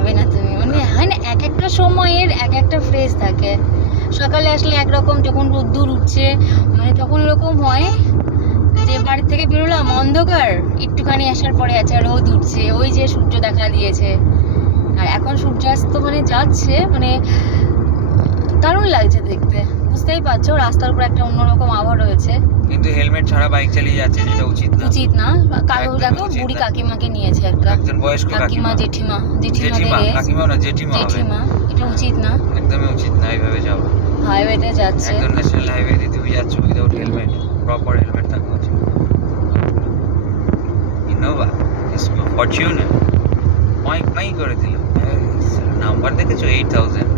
পাবে না তুমি, মানে হয় না এক একটা সময়ের এক একটা ফ্রেজ থাকে। সকালে আসলে একরকম, যখন রোদ্দুর উঠছে মানে তখন এরকম হয় যে বাড়ি থেকে বেরোলাম অন্ধকার, একটুখানি আসার পরে আচ্ছা রোদ উঠছে, ওই যে সূর্য দেখা দিয়েছে। আর এখন সূর্যাস্ত মানে যাচ্ছে, মানে দারুণ লাগছে দেখতে, বুঝতেই পারছো রাস্তার উপর একটা অন্যরকম আবহাওয়া রয়েছে। কিন্তু হেলমেট ছাড়া বাইক চালিয়ে যাচ্ছে, যেটা উচিত না। উচিত না। কাকু একদমই দেখো উচিত বুড়ি না। কাকিমাকে নিয়েছে একটা, একজন বয়স্ক কাকিমা কাকিমা, জেঠিমা জেঠিমা, জেঠিমাদের কাকিমা না জেঠিমা হবে। জেঠিমা, এটা উচিত না। একদমই উচিত না এইভাবে যাওয়া। হাইওয়েতে যাচ্ছে। একদম ন্যাশনাল হাইওয়ে দিয়ে তুমি যাচ্ছ উইদাউট হেলমেট, প্রপার হেলমেট থাকা উচিত। ইনোভা ফরচুনার মাই করে দিল, নাম্বার দেখেছো 8000।